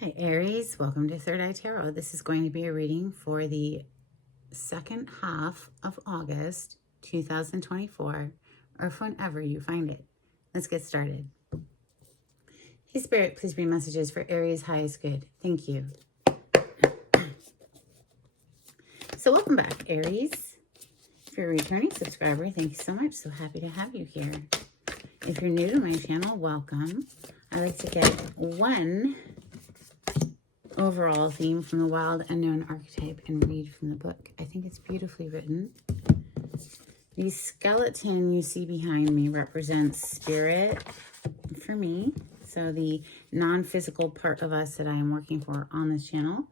Hi Aries, welcome to Third Eye Tarot. This is going to be a reading for the second half of August 2024, or whenever you find it. Let's get started. Hey Spirit, please bring messages for Aries' highest good. Thank you. So welcome back, Aries. If you're a returning subscriber, thank you so much. So happy to have you here. If you're new to my channel, welcome. I like to get one overall theme from the wild unknown archetype and read from the book. I think it's beautifully written. The skeleton you see behind me represents spirit for me. So the non-physical part of us that I am working for on this channel.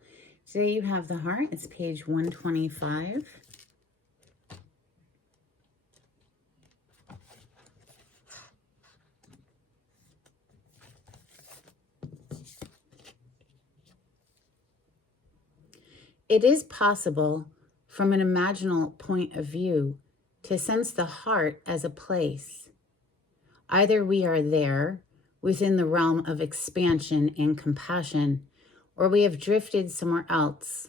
Today you have the heart. It's page 125. It is possible, from an imaginal point of view, to sense the heart as a place. Either we are there, within the realm of expansion and compassion, or we have drifted somewhere else.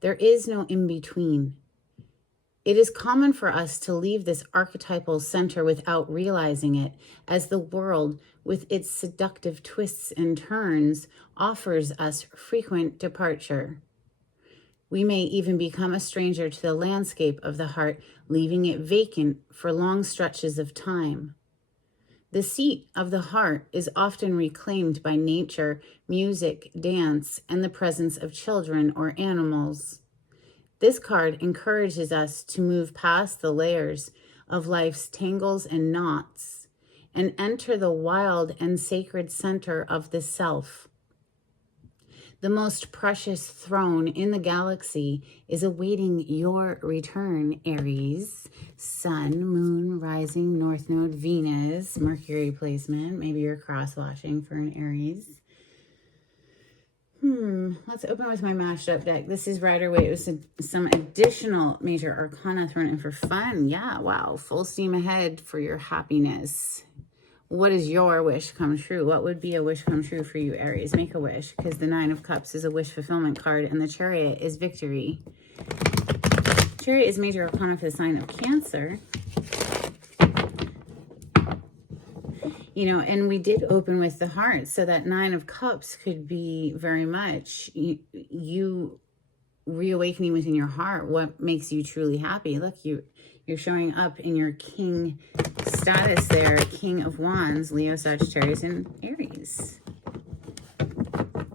There is no in-between. It is common for us to leave this archetypal center without realizing it, as the world, with its seductive twists and turns, offers us frequent departure. We may even become a stranger to the landscape of the heart, leaving it vacant for long stretches of time. The seat of the heart is often reclaimed by nature, music, dance, and the presence of children or animals. This card encourages us to move past the layers of life's tangles and knots and enter the wild and sacred center of the self. The most precious throne in the galaxy is awaiting your return, Aries. Sun, moon, rising, north node, Venus, Mercury placement. Maybe you're cross-watching for an Aries. Let's open with my mashed up deck. This is Rider-Waite with some additional major arcana thrown in for fun. Yeah, wow. Full steam ahead for your happiness. What is your wish come true? What would be a wish come true for you, Aries? Make a wish, because the Nine of Cups is a wish fulfillment card, and the Chariot is victory. Chariot is major arcana for the sign of Cancer. You know, and we did open with the heart, so that Nine of Cups could be very much you reawakening within your heart what makes you truly happy. Look, you're showing up in your king status there, King of Wands, Leo, Sagittarius, and Aries.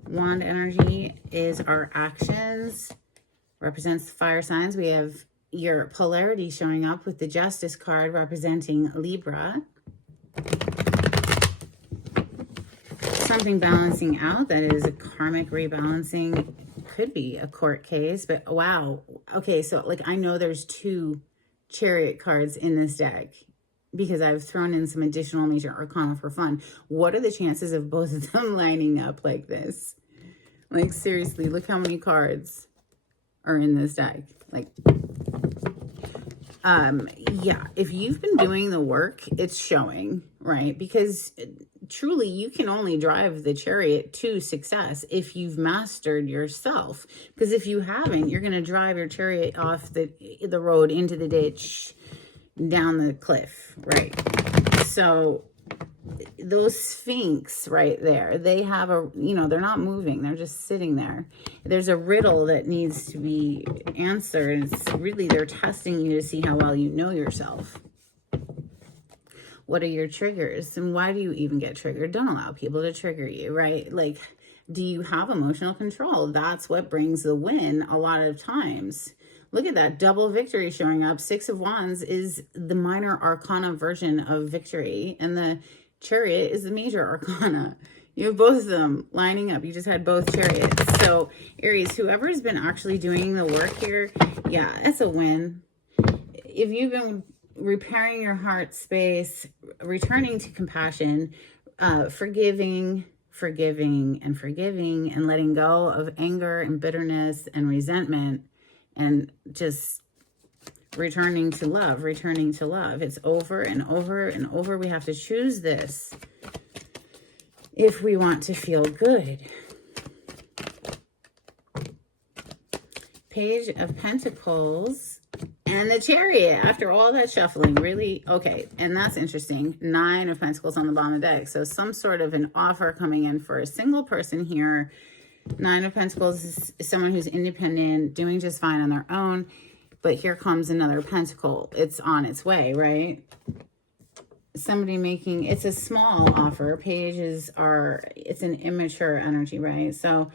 Wand energy is our actions, represents the fire signs. We have your polarity showing up with the Justice card representing Libra. Something balancing out, that is a karmic rebalancing. Could be a court case, but wow. Okay, so like I know there's two Chariot cards in this deck because I've thrown in some additional major arcana for fun. What are the chances of both of them lining up like this? Like seriously, look how many cards are in this deck. Like, yeah, if you've been doing the work, it's showing, right? Because truly, you can only drive the Chariot to success if you've mastered yourself. Because if you haven't, you're going to drive your Chariot off the road, into the ditch, down the cliff, right? So those Sphinx right there, they have a, they're not moving. They're just sitting there. There's a riddle that needs to be answered. It's really, they're testing you to see how well you know yourself. What are your triggers? And why do you even get triggered? Don't allow people to trigger you, right? Like, do you have emotional control? That's what brings the win a lot of times. Look at that double victory showing up. Six of Wands is the minor arcana version of victory, and the Chariot is the major arcana. You have both of them lining up. You just had both Chariots. So Aries, whoever has been actually doing the work here, yeah, it's a win. If you've been repairing your heart space, returning to compassion, forgiving, and letting go of anger and bitterness and resentment, and just returning to love. It's over and over and over. We have to choose this if we want to feel good. Page of Pentacles and the Chariot after all that shuffling. Really? Okay. And that's interesting. 9 of Pentacles on the bottom of the deck. So some sort of an offer coming in for a single person here. 9 of Pentacles is someone who's independent, doing just fine on their own. But here comes another pentacle. It's on its way, right? Somebody making, it's a small offer. Pages are, it's an immature energy, right? So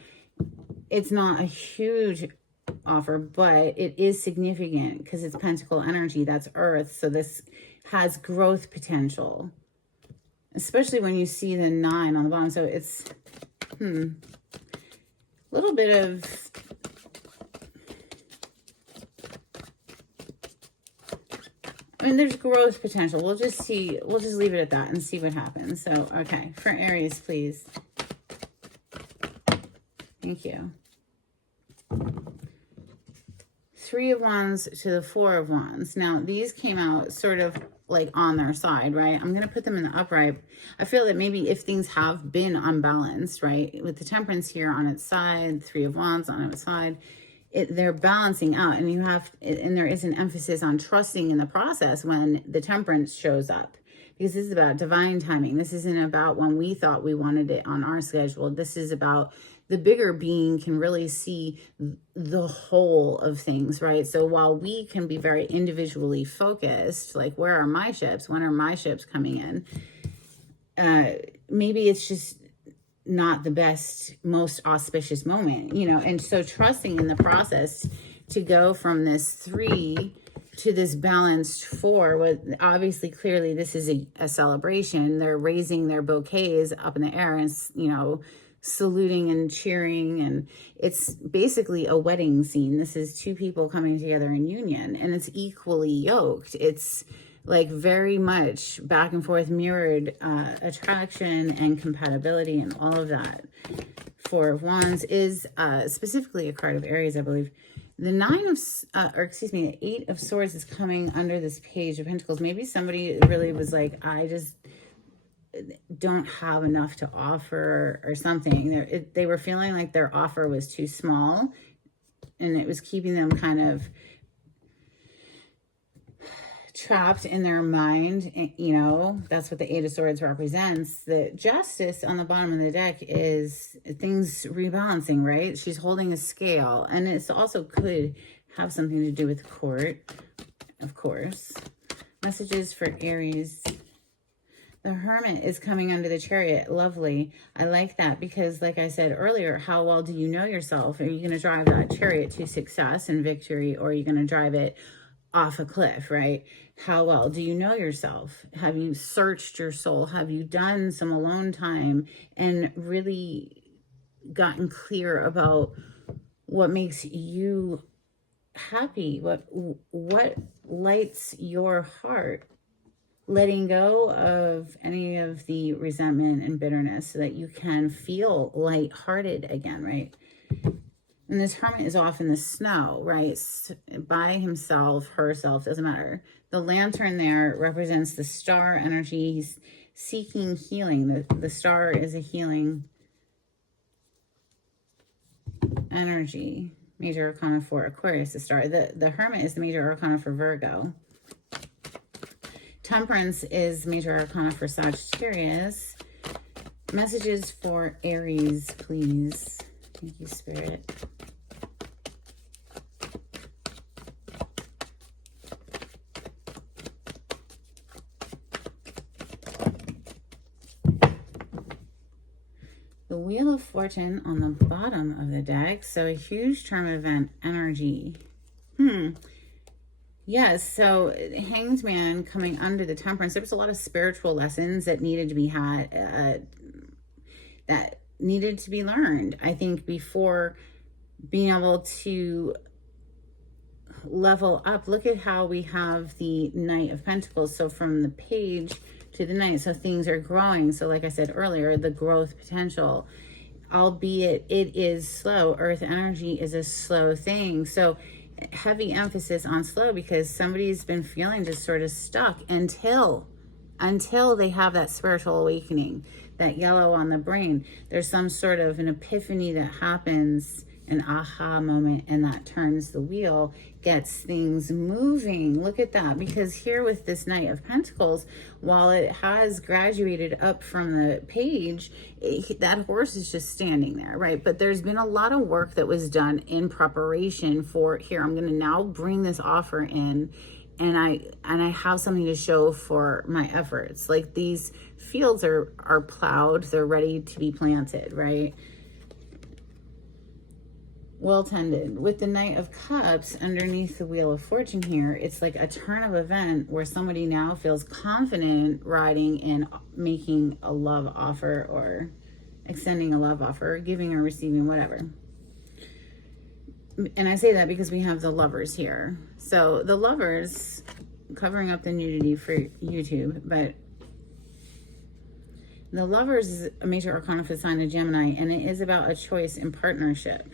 it's not a huge offer, but it is significant because it's pentacle energy. That's earth. So this has growth potential, especially when you see the 9 on the bottom. So it's a little bit of there's growth potential. We'll just see. We'll just leave it at that and see what happens. So, okay. For Aries, please. Thank you. 3 of Wands to the 4 of Wands. Now, these came out sort of like on their side, right? I'm going to put them in the upright. I feel that maybe if things have been unbalanced, right? With the Temperance here on its side, 3 of Wands on its side, they're balancing out, and and there is an emphasis on trusting in the process when the Temperance shows up, because this is about divine timing. This isn't about when we thought we wanted it on our schedule. This is about the bigger being can really see the whole of things, right? So while we can be very individually focused, like where are my ships? When are my ships coming in? Maybe it's just not the best, most auspicious moment, and so trusting in the process to go from this 3 to this balanced 4. Obviously, clearly, this is a celebration. They're raising their bouquets up in the air and, saluting and cheering. And it's basically a wedding scene. This is 2 people coming together in union, and it's equally yoked. It's like very much back and forth mirrored attraction and compatibility and all of that. 4 of Wands is specifically a card of Aries, I believe. The 8 of Swords is coming under this Page of Pentacles. Maybe somebody really was like, I just don't have enough to offer or something. They were feeling like their offer was too small, and it was keeping them kind of trapped in their mind. That's what the 8 of Swords represents. The Justice on the bottom of the deck is things rebalancing, right? She's holding a scale, and it's also could have something to do with court, of course. Messages for Aries. The Hermit is coming under the Chariot. Lovely. I like that because, like I said earlier, how well do you know yourself? Are you going to drive that chariot to success and victory, or are you going to drive it off a cliff, right? How well do you know yourself? Have you searched your soul? Have you done some alone time and really gotten clear about what makes you happy? What lights your heart? Letting go of any of the resentment and bitterness so that you can feel lighthearted again, right? And this Hermit is off in the snow, right? By himself, herself, doesn't matter. The lantern there represents the star energy. He's seeking healing. The star is a healing energy. Major Arcana for Aquarius, the star. The Hermit is the Major Arcana for Virgo. Temperance is Major Arcana for Sagittarius. Messages for Aries, please. Thank you, Spirit. The Wheel of Fortune on the bottom of the deck. So a huge term event energy. Yes, so Hanged Man coming under the Temperance. There was a lot of spiritual lessons that needed to be had, that needed to be learned, I think, before being able to level up. Look at how we have the Knight of Pentacles. So from the Page to the Knight, so things are growing. So like I said earlier, the growth potential, albeit it is slow. Earth energy is a slow thing. So heavy emphasis on slow because somebody's been feeling just sort of stuck until they have that spiritual awakening, that yellow on the brain. There's some sort of an epiphany that happens an aha moment, and that turns the wheel, gets things moving. Look at that, because here with this Knight of Pentacles, while it has graduated up from the page, that horse is just standing there, right? But there's been a lot of work that was done in preparation for, here, I'm going to now bring this offer in, and I have something to show for my efforts. Like, these fields are plowed, they're ready to be planted, right? Well tended. With the Knight of Cups underneath the Wheel of Fortune here, it's like a turn of event where somebody now feels confident riding and making a love offer, or extending a love offer, giving or receiving, whatever. And I say that because we have the Lovers here. So the Lovers, covering up the nudity for YouTube, but the Lovers is a major arcana for the sign of Gemini, and it is about a choice in partnership.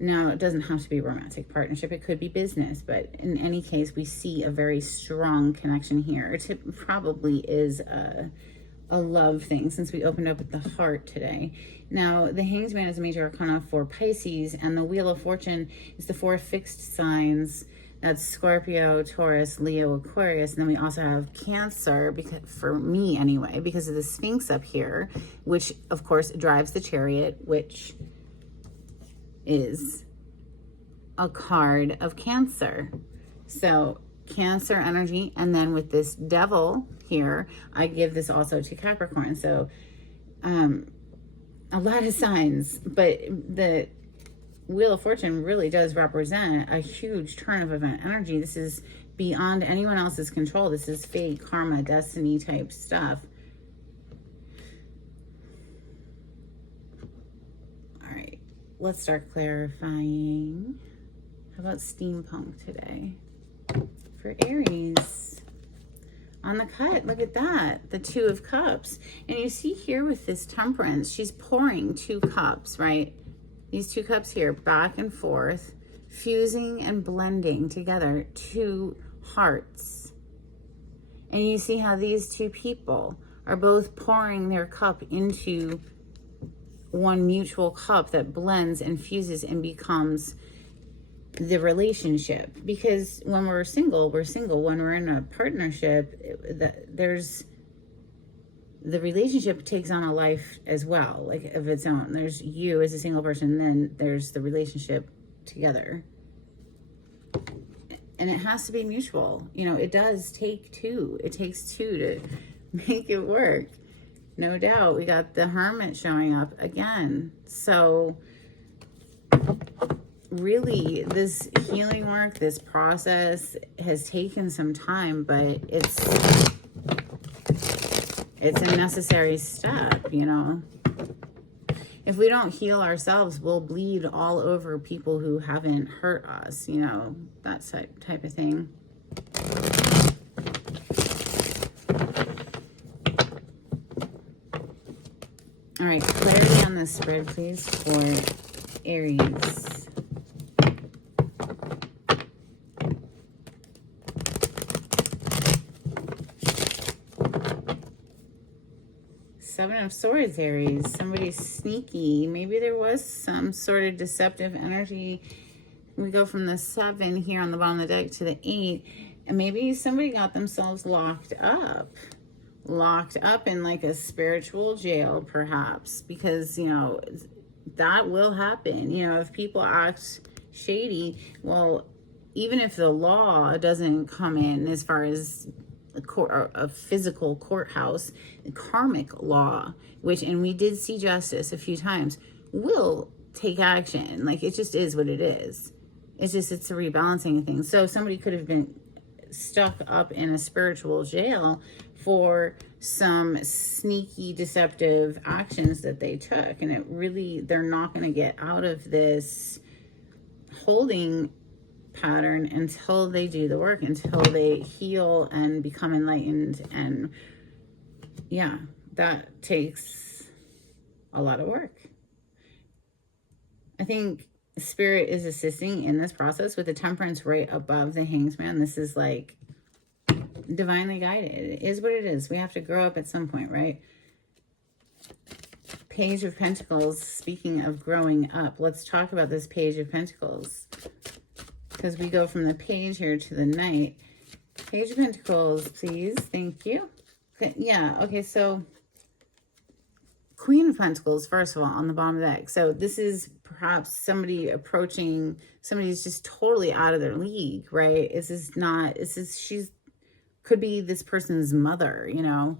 Now, it doesn't have to be a romantic partnership. It could be business. But in any case, we see a very strong connection here. It probably is a love thing, since we opened up with the heart today. Now, the Hanged Man is a major arcana for Pisces, and the Wheel of Fortune is the 4 fixed signs. That's Scorpio, Taurus, Leo, Aquarius. And then we also have Cancer, because, for me anyway, because of the Sphinx up here, which, of course, drives the Chariot, which is a card of Cancer. So Cancer energy, and then with this Devil here, I give this also to Capricorn. So a lot of signs, but the Wheel of Fortune really does represent a huge turn of event energy. This is beyond anyone else's control. This is fate, karma, destiny type stuff. All right, let's start clarifying. How about steampunk today for Aries? On the cut, look at that, the 2 of Cups. And you see here with this Temperance, she's pouring 2 cups, right? These 2 cups here, back and forth, fusing and blending together, 2 hearts. And you see how these 2 people are both pouring their cup into one mutual cup that blends and fuses and becomes the relationship. Because when we're single, we're single. When we're in a partnership, there's the relationship takes on a life as well, like of its own. There's you as a single person, then there's the relationship together. And it has to be mutual. You know, it does take 2. It takes 2 to make it work. No doubt. We got the Hermit showing up again. So really, this healing work, this process has taken some time, but it's a necessary step, you know. If we don't heal ourselves, we'll bleed all over people who haven't hurt us, you know, that type of thing. All right, clarity on this spread, please, for Aries. Seven of Swords, Aries. Somebody's sneaky. Maybe there was some sort of deceptive energy. We go from the 7 here on the bottom of the deck to the 8. And maybe somebody got themselves locked up in like a spiritual jail, perhaps. Because, you know, that will happen. You know, if people act shady, well, even if the law doesn't come in as far as a physical courthouse, karmic law, and we did see justice a few times, will take action. Like, it just is what it is. It's a rebalancing of things. So somebody could have been stuck up in a spiritual jail for some sneaky, deceptive actions that they took, and they're not going to get out of this holding pattern until they do the work, until they heal and become enlightened. And yeah, that takes a lot of work. I think Spirit is assisting in this process with the Temperance right above the Hanged Man. This is like divinely guided. It is what it is. We have to grow up at some point, right? Page of Pentacles, speaking of growing up, let's talk about this Page of Pentacles. Because we go from the page here to the knight. Page of Pentacles, please. Thank you. Okay, yeah, okay, so Queen of Pentacles, first of all, on the bottom of the deck. So this is perhaps somebody approaching, somebody who's just totally out of their league, right? She's, could be this person's mother, you know?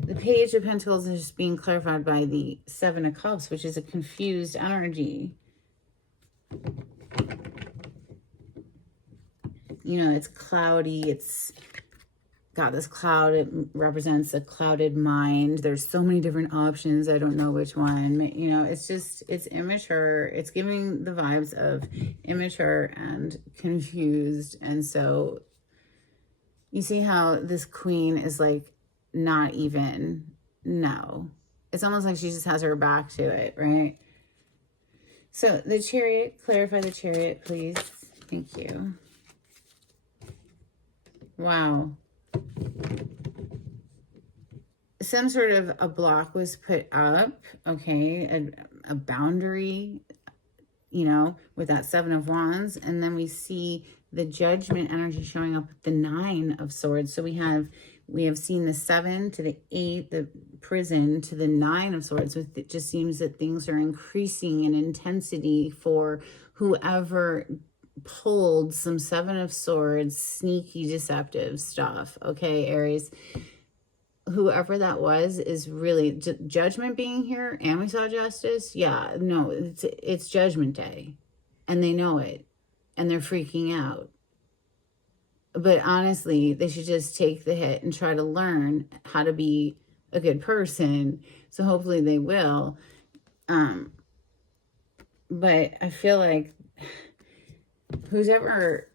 The Page of Pentacles is just being clarified by the Seven of Cups, which is a confused energy. You know, it's cloudy, it's got this cloud, it represents a clouded mind. There's so many different options, I don't know which one. You know, it's just, it's immature. It's giving the vibes of immature and confused. And so you see how this queen is like not even, no. It's almost like she just has her back to it, right? So the Chariot, clarify the Chariot, please. Thank you. Wow. Some sort of a block was put up, okay, a boundary, you know, with that Seven of Wands. And then we see the Judgment energy showing up with the Nine of Swords. So we have seen the 7 to the 8, the Prison to the 9 of Swords. So it just seems that things are increasing in intensity for whoever pulled some 7 of Swords, sneaky, deceptive stuff. Okay, Aries. Whoever that was is really Judgment being here, and we saw Justice. Yeah, no, it's Judgment Day, and they know it, and they're freaking out. But honestly, they should just take the hit and try to learn how to be a good person. So hopefully they will. But I feel like who's ever,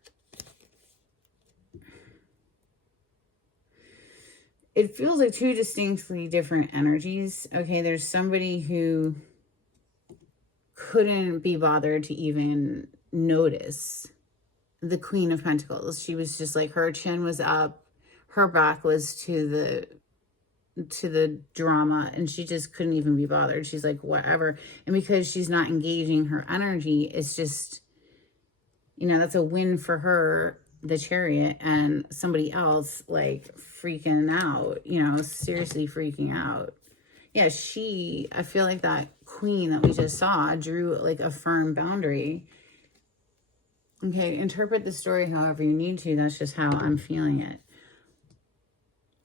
it feels like two distinctly different energies. Okay, there's somebody who couldn't be bothered to even notice the Queen of Pentacles. She was just like, her chin was up, her back was to the drama, and she just couldn't even be bothered. She's like, whatever. And because she's not engaging her energy, it's just, you know, that's a win for her, the Chariot, and somebody else like freaking out, you know, seriously freaking out. Yeah, I feel like that queen that we just saw drew like a firm boundary. Okay, interpret the story however you need to. That's just how I'm feeling it.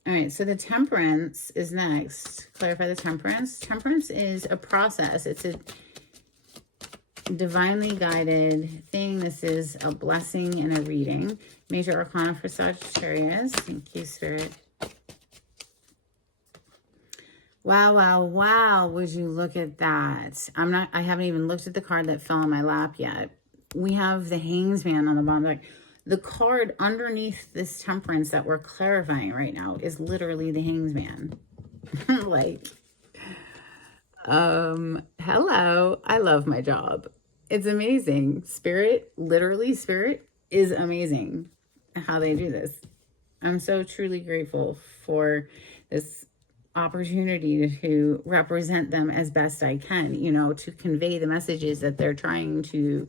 All right, so the Temperance is next. Clarify the Temperance. Temperance is a process. It's a divinely guided thing. This is a blessing and a reading. Major Arcana for Sagittarius. Thank you, Spirit. Wow, wow, wow. Would you look at that? I haven't even looked at the card that fell in my lap yet. We have the Hanged Man on the bottom. Like, the card underneath this Temperance that we're clarifying right now is literally the Hanged Man. Like, hello. I love my job. It's amazing. Spirit, literally Spirit is amazing how they do this. I'm so truly grateful for this opportunity to represent them as best I can, you know, to convey the messages that they're trying to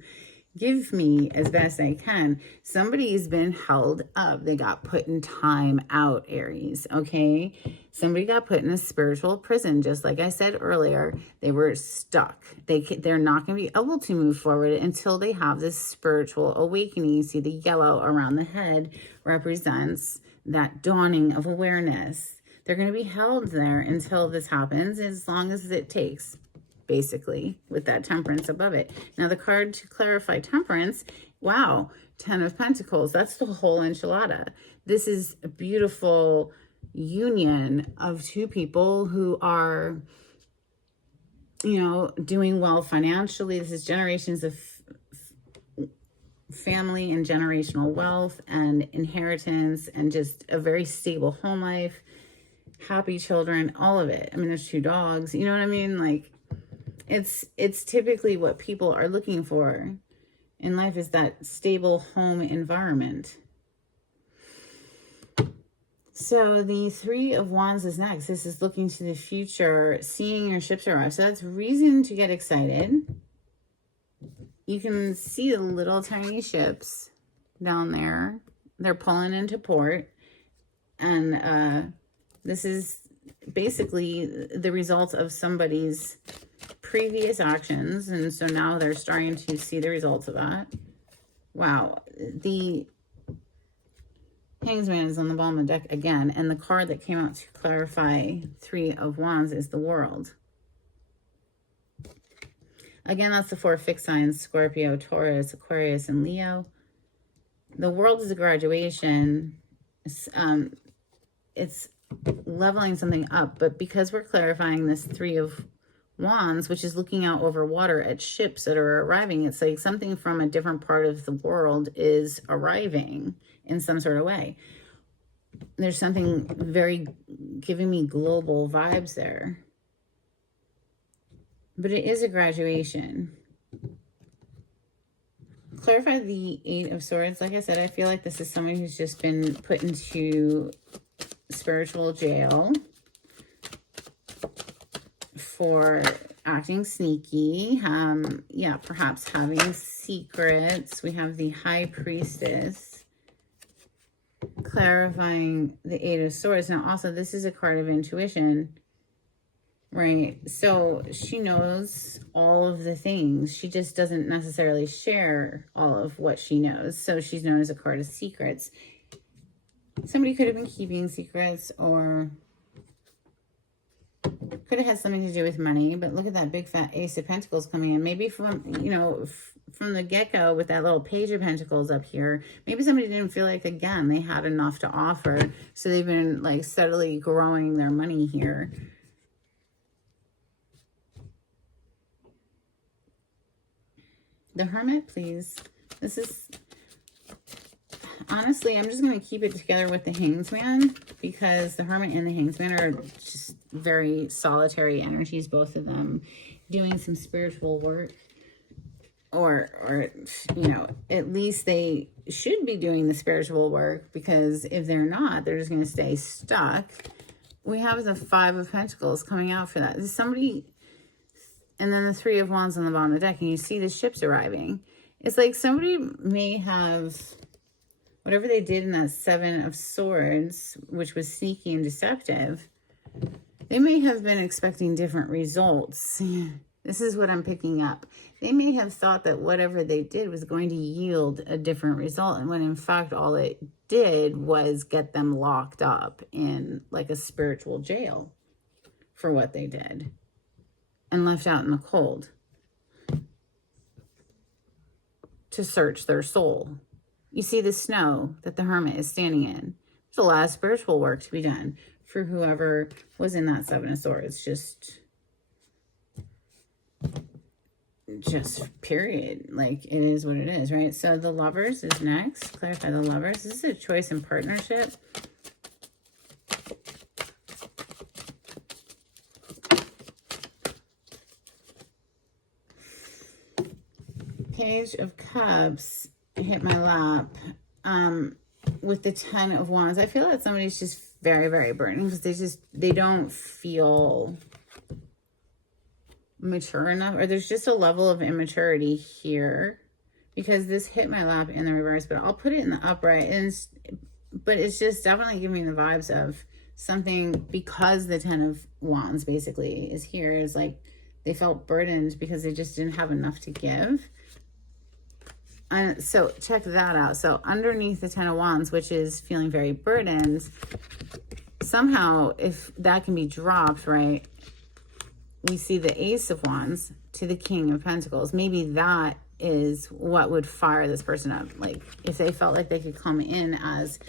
give me as best I can. Somebody's been held up. They got put in time out, Aries, okay? Somebody got put in a spiritual prison. Just like I said earlier, they were stuck. They're not going to be able to move forward until they have this spiritual awakening. You see the yellow around the head represents that dawning of awareness. They're going to be held there until this happens, as long as it takes, basically, with that Temperance above it. Now, the card to clarify Temperance, wow, 10 of Pentacles. That's the whole enchilada. This is a beautiful union of two people who are, you know, doing well financially. This is generations of family and generational wealth and inheritance and just a very stable home life, happy children, all of it. I mean, there's 2 dogs, you know what I mean? Like, it's typically what people are looking for in life, is that stable home environment. So the Three of Wands is next. This is looking to the future, seeing your ships arrive. So that's reason to get excited. You can see the little tiny ships down there. They're pulling into port. And this is basically the result of somebody's previous actions. And so now they're starting to see the results of that. Wow. The Hangman is on the bottom of the deck again. And the card that came out to clarify Three of Wands is the World. Again, that's the 4 fixed signs: Scorpio, Taurus, Aquarius, and Leo. The World is a graduation. It's leveling something up. But because we're clarifying this Three of Wands, which is looking out over water at ships that are arriving, it's like something from a different part of the world is arriving in some sort of way. There's something very giving me global vibes there. But it is a graduation. Clarify the Eight of Swords. Like I said, I feel like this is someone who's just been put into spiritual jail for acting sneaky. Yeah, perhaps having secrets. We have the High Priestess. Clarifying the Eight of Swords. Now, also, this is a card of intuition. Right, so she knows all of the things. She just doesn't necessarily share all of what she knows. So she's known as a card of secrets. Somebody could have been keeping secrets, or could have had something to do with money. But look at that big fat Ace of Pentacles coming in. Maybe from, you know, from the get-go with that little Page of Pentacles up here, maybe somebody didn't feel like, again, they had enough to offer. So they've been like steadily growing their money here. The Hermit, please. This is, honestly, I'm just going to keep it together with the Hangman, because the Hermit and the Hangman are just very solitary energies, both of them doing some spiritual work. Or, you know, at least they should be doing the spiritual work, because if they're not, they're just going to stay stuck. We have the Five of Pentacles coming out for that. This is somebody... And then the Three of Wands on the bottom of the deck, and you see the ships arriving. It's like somebody may have, whatever they did in that Seven of Swords, which was sneaky and deceptive, they may have been expecting different results. This is what I'm picking up. They may have thought that whatever they did was going to yield a different result, and when in fact all it did was get them locked up in like a spiritual jail for what they did. And left out in the cold to search their soul. You see the snow that the Hermit is standing in. There's a lot of spiritual work to be done for whoever was in that Seven of Swords. Just period. Like, it is what it is, right? So the Lovers is next. Clarify the Lovers. This is a choice and partnership. Page of Cups hit my lap with the Ten of Wands. I feel that somebody's just very, very burdened, because they don't feel mature enough, or there's just a level of immaturity here, because this hit my lap in the reverse, but I'll put it in the upright. But it's just definitely giving me the vibes of something, because the Ten of Wands basically is here. Is like they felt burdened because they just didn't have enough to give. And so check that out. So underneath the Ten of Wands, which is feeling very burdened, somehow if that can be dropped, right, we see the Ace of Wands to the King of Pentacles. Maybe that is what would fire this person up. Like if they felt like they could come in as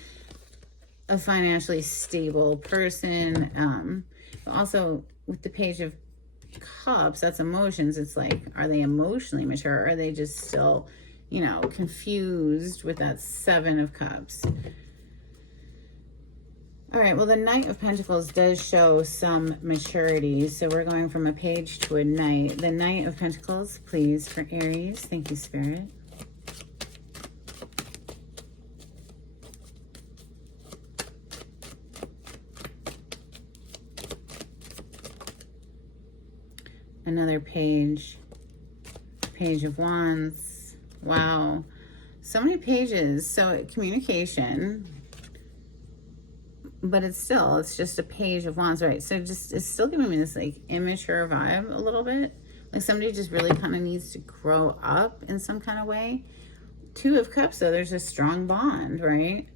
a financially stable person. Also with the Page of Cups, that's emotions. It's like, are they emotionally mature? Or are they just still, you know, confused with that Seven of Cups? All right, well, the Knight of Pentacles does show some maturity. So we're going from a page to a knight. The Knight of Pentacles, please, for Aries. Thank you, Spirit. Another page. Page of Wands. Wow. So many pages. So communication. But it's just a page of Wands, right? So it's still giving me this like immature vibe a little bit. Like somebody just really kind of needs to grow up in some kind of way. Two of Cups, though, there's a strong bond, right?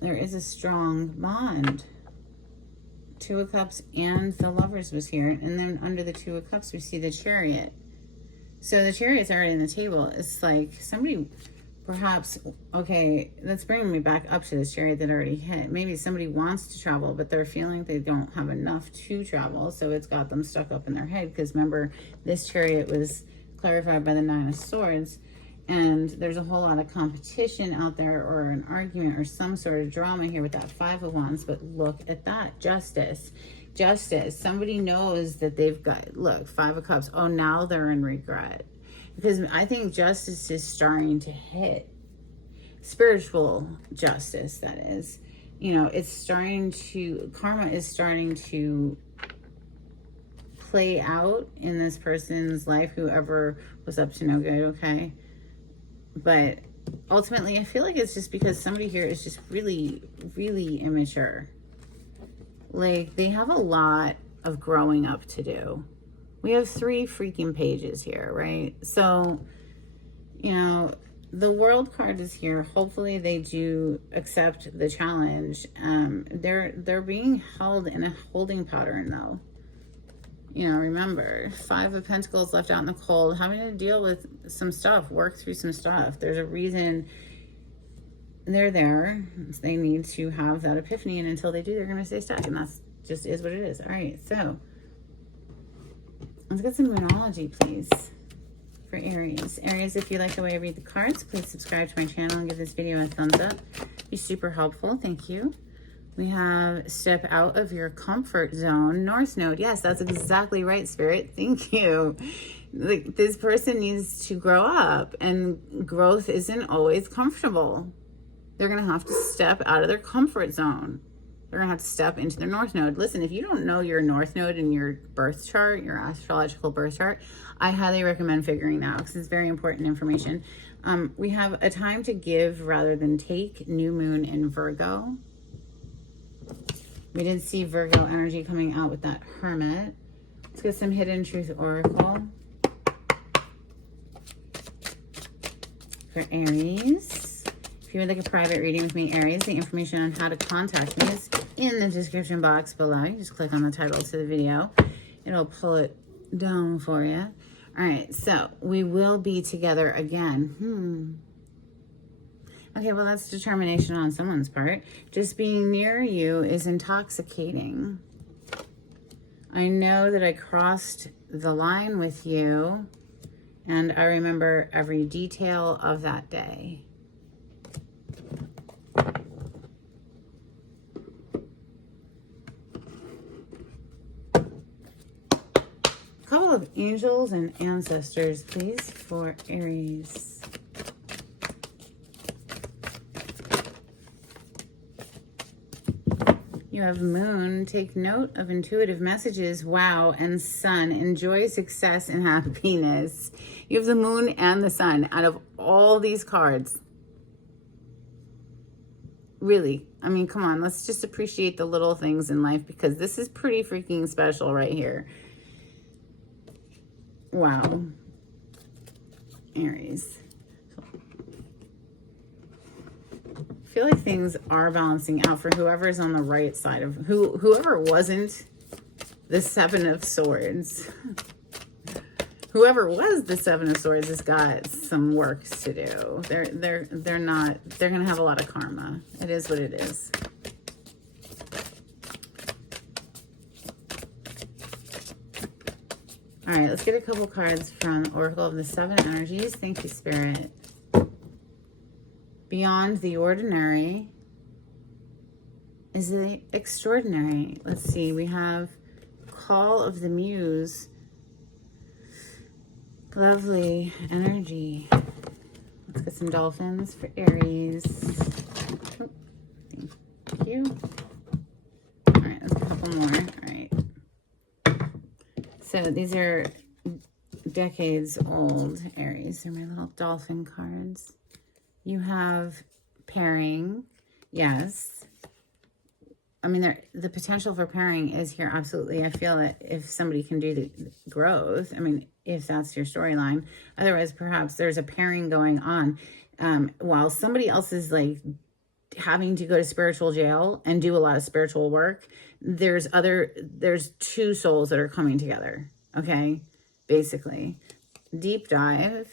There is a strong bond. Two of Cups and the Lovers was here. And then under the Two of Cups, we see the Chariot. So the Chariot's already on the table. It's like somebody perhaps, okay, that's bringing me back up to this Chariot that already hit. Maybe somebody wants to travel, but they're feeling they don't have enough to travel. So it's got them stuck up in their head. Because remember, this Chariot was clarified by the Nine of Swords. And there's a whole lot of competition out there, or an argument, or some sort of drama here with that Five of Wands. But look at that. Justice. Justice. Somebody knows that they've got, look, Five of Cups. Oh, now they're in regret. Because I think justice is starting to hit. Spiritual justice, that is. You know, it's starting to, karma is starting to play out in this person's life, whoever was up to no good, okay? But ultimately, I feel like it's just because somebody here is just really, really immature. Like, they have a lot of growing up to do. We have 3 freaking pages here, right? So, you know, the World card is here. Hopefully they do accept the challenge. They're being held in a holding pattern, though. You know, remember, 5 of Pentacles left out in the cold, having to deal with some stuff, work through some stuff. There's a reason they're there. They need to have that epiphany, and until they do, they're going to stay stuck, and that's just is what it is. All right, so let's get some Moonology, please, for Aries. Aries, if you like the way I read the cards, please subscribe to my channel and give this video a thumbs up. Be super helpful. Thank you. We have step out of your comfort zone. North Node. Yes, that's exactly right, Spirit. Thank you. Like, this person needs to grow up, and growth isn't always comfortable. They're going to have to step out of their comfort zone. They're going to have to step into their North Node. Listen, if you don't know your North Node in your birth chart, your astrological birth chart, I highly recommend figuring that out, because it's very important information. We have a time to give rather than take. New moon in Virgo. We did see Virgo energy coming out with that Hermit. Let's get some Hidden Truth Oracle for Aries. If you would like a private reading with me, Aries, the information on how to contact me is in the description box below. You just click on the title to the video. It'll pull it down for you. All right, so we will be together again. Okay, well, that's determination on someone's part. Just being near you is intoxicating. I know that I crossed the line with you, and I remember every detail of that day. Couple of angels and ancestors, please, for Aries. You have Moon, take note of intuitive messages, wow, and Sun, enjoy success and happiness. You have the Moon and the Sun out of all these cards. Really, I mean, come on, let's just appreciate the little things in life, because this is pretty freaking special right here. Wow. Aries. I feel like things are balancing out for whoever's on the right side of whoever wasn't the Seven of Swords. Whoever was the Seven of Swords has got some work to do. They're gonna have a lot of karma. It is what it is. All right, let's get a couple cards from Oracle of the Seven Energies. Thank you, Spirit. Beyond the ordinary is the extraordinary. Let's see, we have Call of the Muse. Lovely energy. Let's get some dolphins for Aries. Oh, thank you. All right, let's get a couple more. All right. So these are decades old, Aries. They're my little dolphin cards. You have pairing. Yes. I mean, the potential for pairing is here. Absolutely. I feel that if somebody can do the growth, I mean, if that's your storyline, otherwise perhaps there's a pairing going on. While somebody else is like having to go to spiritual jail and do a lot of spiritual work, there's two souls that are coming together. Okay. Basically, deep dive,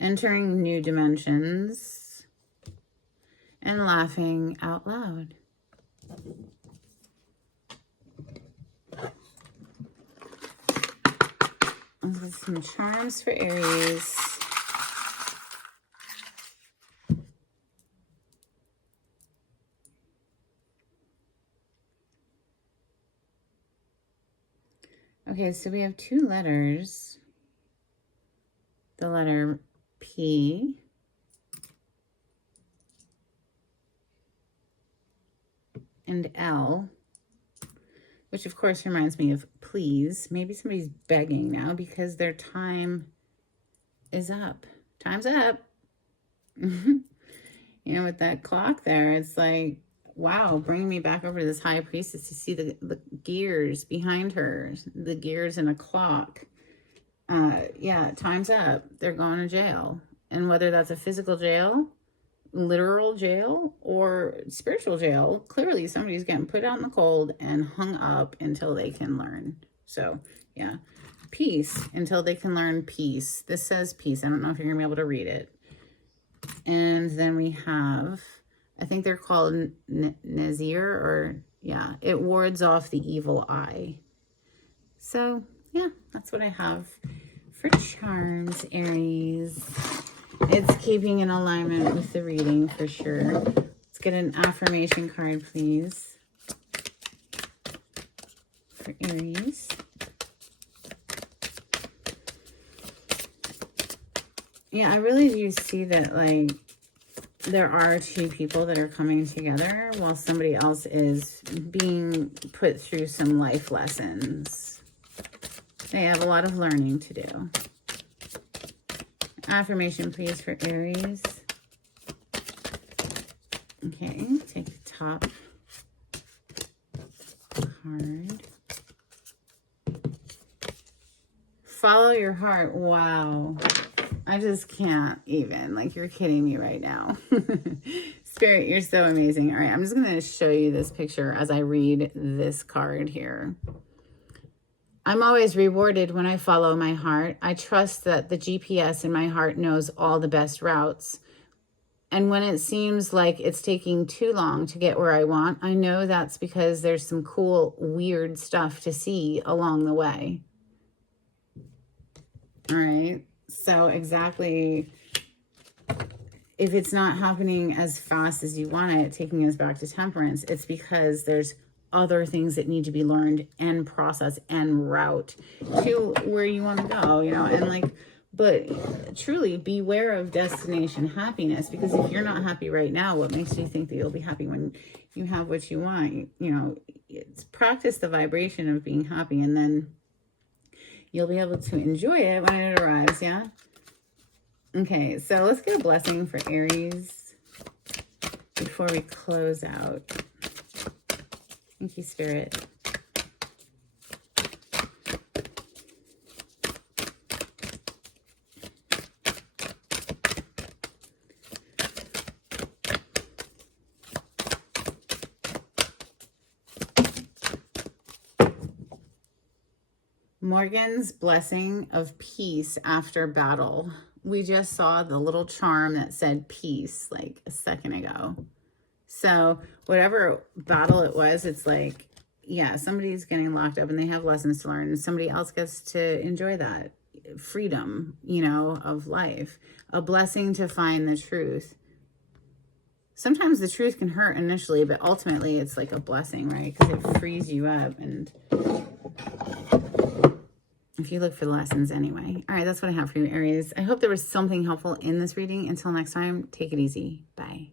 entering new dimensions, and laughing out loud. Let's get some charms for Aries. Okay, so we have two letters. The letter P and L, which of course reminds me of please. Maybe somebody's begging now because their time is up. Time's up. You know, with that clock there, it's like, wow, bring me back over to this high priestess to see the gears behind her, the gears in a clock. Yeah, time's up. They're going to jail. And whether that's a physical jail, literal jail, or spiritual jail, clearly somebody's getting put out in the cold and hung up until they can learn. So, yeah, peace until they can learn peace. This says peace. I don't know if you're going to be able to read it. And then we have, I think they're called Nazir, or yeah, it wards off the evil eye. So, yeah, that's what I have for charms, Aries. It's keeping in alignment with the reading for sure. Let's get an affirmation card, please, for Aries. Yeah, I really do see that, like, there are two people that are coming together while somebody else is being put through some life lessons. They have a lot of learning to do. Affirmation, please, for Aries. Okay, take the top card. Follow your heart. Wow. I just can't even. Like, you're kidding me right now. Spirit, you're so amazing. All right, I'm just going to show you this picture as I read this card here. I'm always rewarded when I follow my heart. I trust that the GPS in my heart knows all the best routes. And when it seems like it's taking too long to get where I want, I know that's because there's some cool, weird stuff to see along the way. All right. So exactly, if it's not happening as fast as you want it, taking us back to temperance, it's because there's other things that need to be learned and processed and route to where you want to go, you know, and like, but truly beware of destination happiness, because if you're not happy right now, what makes you think that you'll be happy when you have what you want? You know, it's practice the vibration of being happy, and then you'll be able to enjoy it when it arrives. Yeah. Okay. So let's get a blessing for Aries before we close out. Thank you, Spirit. Morgan's blessing of peace after battle. We just saw the little charm that said peace like a second ago. So whatever battle it was, it's like, yeah, somebody's getting locked up and they have lessons to learn, and somebody else gets to enjoy that freedom, you know, of life. A blessing to find the truth. Sometimes the truth can hurt initially, but ultimately it's like a blessing, right? Because it frees you up, and if you look for the lessons anyway. All right, that's what I have for you, Aries. I hope there was something helpful in this reading. Until next time, take it easy. Bye.